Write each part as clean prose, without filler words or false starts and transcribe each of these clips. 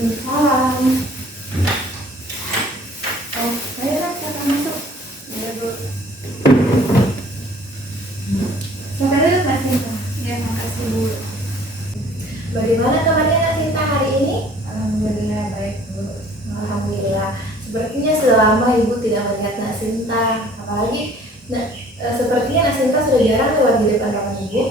Waalaikumsalam. Oh, ayolah kita masuk. Iya Bu. Silakan dulu Kak Sinta. Ya makasih Bu. Bagaimana kabarnya Kak Sinta hari ini? Alhamdulillah baik Bu. Alhamdulillah. Sepertinya sudah lama Ibu tidak melihat Nak Sinta. Apalagi sepertinya Nak Sinta sudah jarang lewat di depan ruangan Ibu.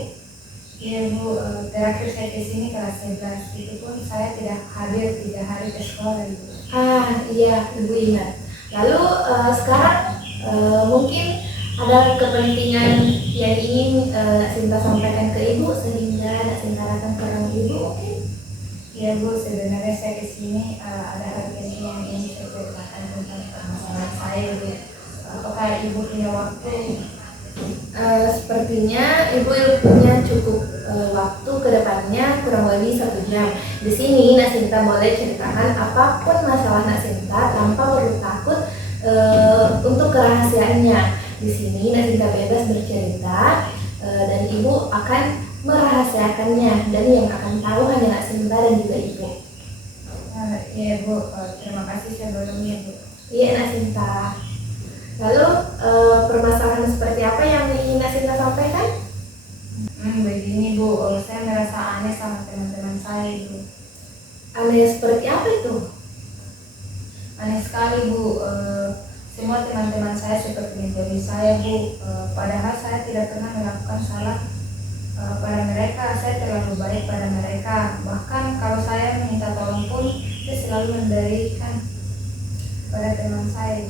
Iya Bu, terakhir saya ke sini kelas 11 itu pun saya tidak hadir 3 hari ke sekolah Ibu. Ah iya, Ibu ingat. Lalu sekarang mungkin ada kepentingan yang ingin Nak Sinta sampaikan ke Ibu sehingga Nak Sinta datang ke ruangan Ibu mungkin? Iya Bu, sebenarnya saya ke sini ada hal penting yang ingin saya ceritakan tentang permasalahan saya Bu. Apakah Ibu punya waktu? Sepertinya Ibu punya cukup waktu ke depannya kurang lebih 1 jam. Di sini Nak Sinta boleh ceritakan apapun masalah Nak Sinta tanpa perlu takut untuk kerahasiaannya. Di sini Nak Sinta bebas bercerita dan Ibu akan merahasiakannya dan yang akan tahu hanya Nak Sinta dan juga Ibu. Iya Bu, terima kasih sebelumnya Bu. Iya Nak Sinta. Lalu permasalahan seperti apa yang ingin Nak Sinta sampaikan? Begini Bu, saya merasa aneh sama teman-teman saya Bu. Aneh seperti apa itu? Aneh sekali Bu, semua teman-teman saya seperti menjauhi saya Bu, padahal saya tidak pernah melakukan salah pada mereka. Saya terlalu baik pada mereka, bahkan kalau saya minta tolong pun saya selalu memberikan pada teman saya.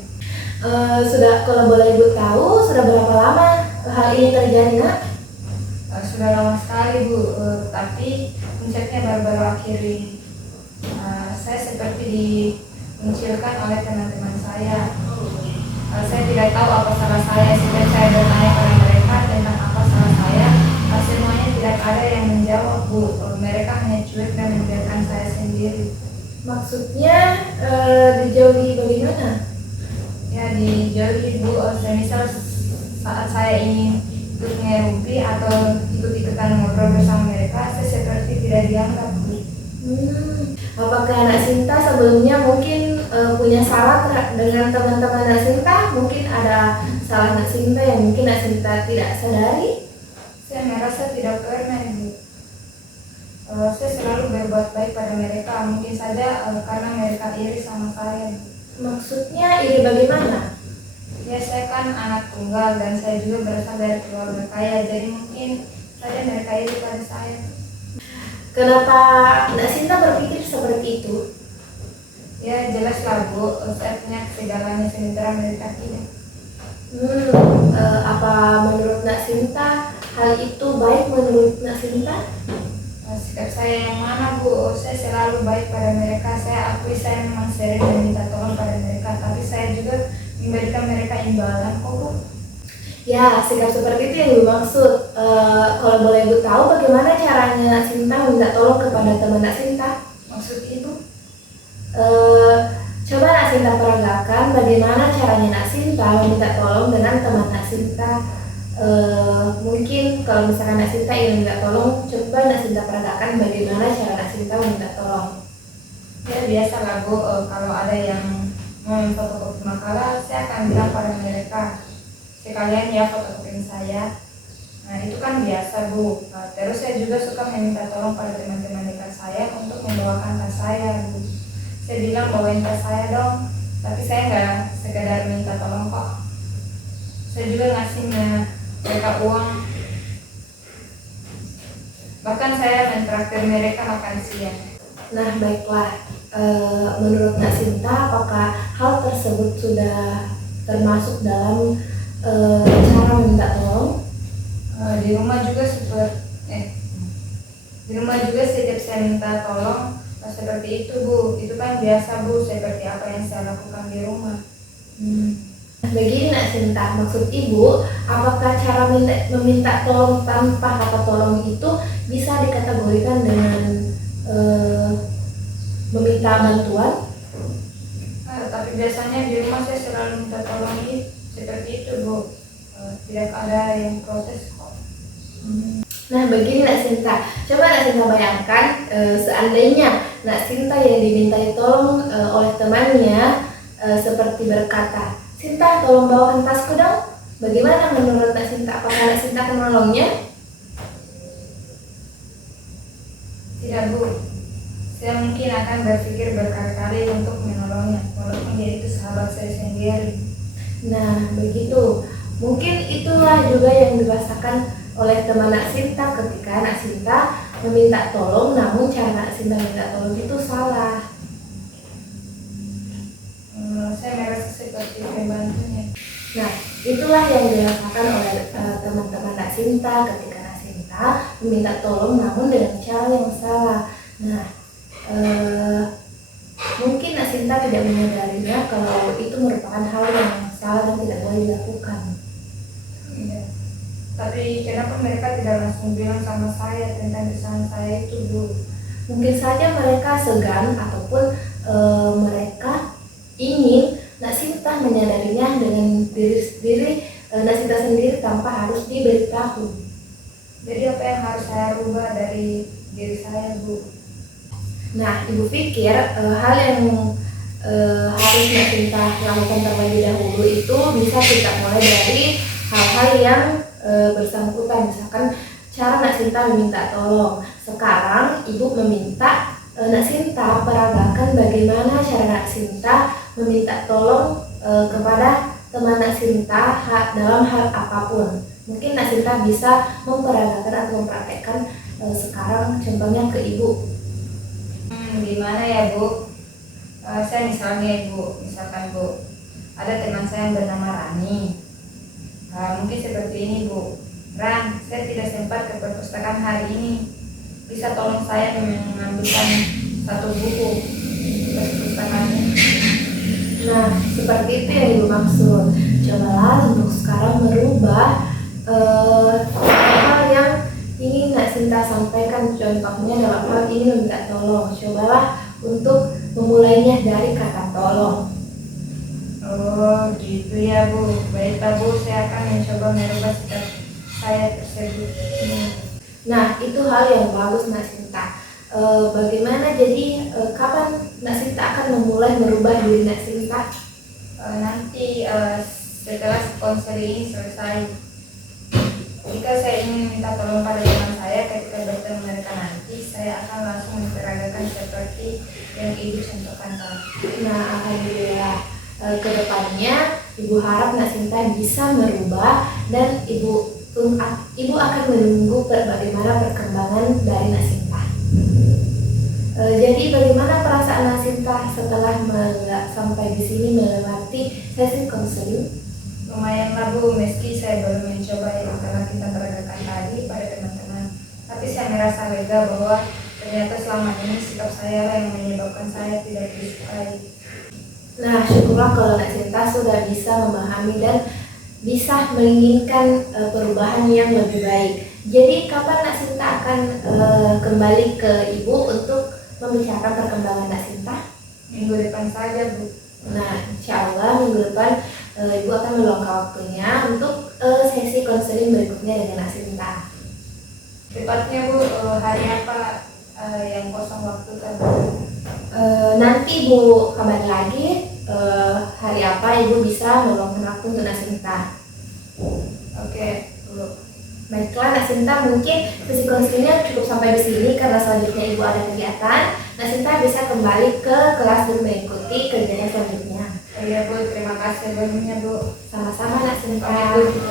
Sudah, kalau boleh Ibu tahu, sudah berapa lama hal ini terjadi Nak? Sudah lama sekali Bu, tapi puncaknya baru-baru akhir ini. Saya seperti dikucilkan oleh teman-teman saya. Saya tidak tahu apa salah saya. Sejak saya bertanya pada mereka tentang apa salah saya, semuanya tidak ada yang menjawab Bu. Mereka hanya cuek dan membiarkan saya sendiri. Maksudnya dijauhi bagaimana? Ya dijauhi Bu, semisal saat saya ingin ikut ngerumpi atau ikut-ikutan ngobrol bersama mereka, saya seperti tidak dianggap Bu. Apakah Nak Sinta sebelumnya mungkin punya salah dengan teman-teman Nak Sinta? Mungkin ada salah Nak Sinta yang mungkin Nak Sinta tidak sadari? Saya merasa tidak pernah Bu. Saya selalu berbuat baik pada mereka, mungkin saja karena mereka iri sama saya. Maksudnya iri bagaimana? Ya saya kan anak tunggal dan saya juga berasal dari keluarga kaya, jadi mungkin saja mereka iri pada saya. Kenapa Nak Sinta berpikir seperti itu? Ya jelas lah Bu, saya punya segalanya sementara mereka tidak. Apa menurut Nak Sinta hal itu baik menurut Nak Sinta? Sikap saya yang mana Bu? Saya selalu baik pada mereka. Saya akui saya memang sering meminta tolong pada mereka, tapi saya juga memberikan mereka imbalan kok Bu. Ya, sikap seperti itu yang Ibu maksud. Kalau boleh Ibu tahu bagaimana caranya Nak Sinta meminta tolong kepada teman Nak Sinta? Maksud Ibu? Coba Nak Sinta peragakan bagaimana caranya Nak Sinta meminta tolong dengan teman Nak Sinta. Mungkin kalau misalkan Nak Sinta ingin minta tolong, coba Nak Sinta peragakan bagaimana cara Nak Sinta meminta tolong. Ya biasalah Bu, kalau ada yang mau fotokopi makalah, saya akan bilang pada mereka, sekalian ya fotokopiin saya. Nah itu kan biasa Bu. Terus saya juga suka meminta tolong pada teman-teman dekat saya untuk membawakan tas saya Bu. Saya bilang bawain tas saya dong, tapi saya nggak sekedar minta tolong kok. Saya juga ngasih mereka uang. Bahkan saya mentraktir mereka makan siang. Nah baiklah, menurut Nak Sinta apakah hal tersebut sudah termasuk dalam cara meminta tolong? Di rumah juga setiap saya minta tolong seperti itu Bu. Itu kan biasa Bu, seperti apa yang saya lakukan di rumah. Begini Nak Sinta, maksud Ibu, apakah cara meminta tolong tanpa kata tolong itu bisa dikategorikan dengan meminta bantuan? Tapi biasanya di rumah saya selalu minta tolong seperti itu Bu. Tidak ada yang protes kok. Nah, begini Nak Sinta, coba Nak Sinta bayangkan seandainya Nak Sinta yang dimintai tolong oleh temannya seperti berkata, "Sinta, tolong bawakan tasku dong." Bagaimana menurut Nak Sinta? Apakah Nak Sinta akan menolongnya? Tidak Bu, saya mungkin akan berpikir berkali-kali untuk menolongnya, walaupun dia itu sahabat saya sendiri. Nah, begitu. Mungkin itulah juga yang dirasakan oleh teman Nak Sinta ketika Nak Sinta meminta tolong, namun cara Nak Sinta minta tolong itu salah. Saya merasa seperti pembantunya. Nah, itulah yang dirasakan oleh teman-teman Nak Sinta ketika Nak Sinta meminta tolong namun dengan cara yang salah. Nah, mungkin Nak Sinta tidak menyadarinya kalau itu merupakan hal yang salah dan tidak boleh dilakukan. Iya. Tapi kenapa mereka tidak langsung bilang sama saya tentang kesalahan saya itu Bu? Mungkin saja mereka segan ataupun mereka ingin Nak Sinta menyadarinya dengan diri Nak Sinta sendiri tanpa harus diberitahu. Jadi apa yang harus saya rubah dari diri saya Bu? Nah, Ibu pikir hal yang harus Nak Sinta lakukan terlebih dahulu itu bisa kita mulai dari hal-hal yang bersangkutan. Misalkan cara Nak Sinta meminta tolong. Sekarang Ibu meminta Nak Sinta peragakan bagaimana cara Nak Sinta meminta tolong kepada teman Nak Sinta dalam hal apapun. Mungkin Nak Sinta bisa memperagakan atau mempraktekkan sekarang contohnya ke Ibu. Gimana ya Bu? Saya misalkan Bu, ada teman saya yang bernama Rani. Mungkin seperti ini Bu. Ran, saya tidak sempat ke perpustakaan hari ini. Bisa tolong saya mengambilkan satu buku ke perpustakaannya? Nah, seperti itu yang Ibu maksud. Cobalah untuk sekarang merubah hal yang ingin Nak Sinta sampaikan. Contohnya dalam hal ingin meminta tolong. Cobalah untuk memulainya dari kata tolong. Oh gitu ya Bu. Baiklah Bu, saya akan mencoba merubah sikap saya tersebut. Nah, itu hal yang bagus Nak Sinta. Bagaimana jadi kapan Nak Sinta akan memulai merubah diri Nak Sinta? Nanti setelah konseling ini selesai, jika saya ingin minta tolong pada teman saya ketika bertemu mereka nanti, saya akan langsung memperagakan seperti yang Ibu contohkan tadi. Nah, alhamdulillah kedepannya Ibu harap Nak Sinta bisa merubah dan Ibu akan menunggu bagaimana perkembangan dari Nak Sinta. Jadi bagaimana perasaan Nak Sinta setelah sampai di sini melewati sesi konseling? Lumayanlah Bu, meski saya baru mencoba yang telah kita peragakan tadi pada teman-teman, tapi saya merasa lega bahwa ternyata selama ini sikap saya lah yang menyebabkan saya tidak disukai. Nah, syukurlah kalau Nak Sinta sudah bisa memahami dan bisa menginginkan perubahan yang lebih baik. Jadi kapan Nak Sinta akan kembali ke Ibu untuk membicarakan perkembangan Nak Sinta? Minggu depan saja Bu. Nah, insya Allah minggu depan Ibu akan meluangkan waktunya untuk sesi konseling berikutnya dengan Nak Sinta. Tepatnya Bu, hari apa yang kosong waktu kan? Nanti Ibu kabar lagi hari apa Ibu bisa meluangkan waktu untuk Nak Sinta. Oke Bu. Baiklah Nak Sinta, mungkin sesi konselingnya cukup sampai di sini karena selanjutnya Ibu ada kegiatan. Nak Sinta bisa kembali ke kelas dan mengikuti kegiatan selanjutnya. Oh iya Bu, terima kasih banyak Bu. Sama-sama Nak Sinta. Pamit Bu.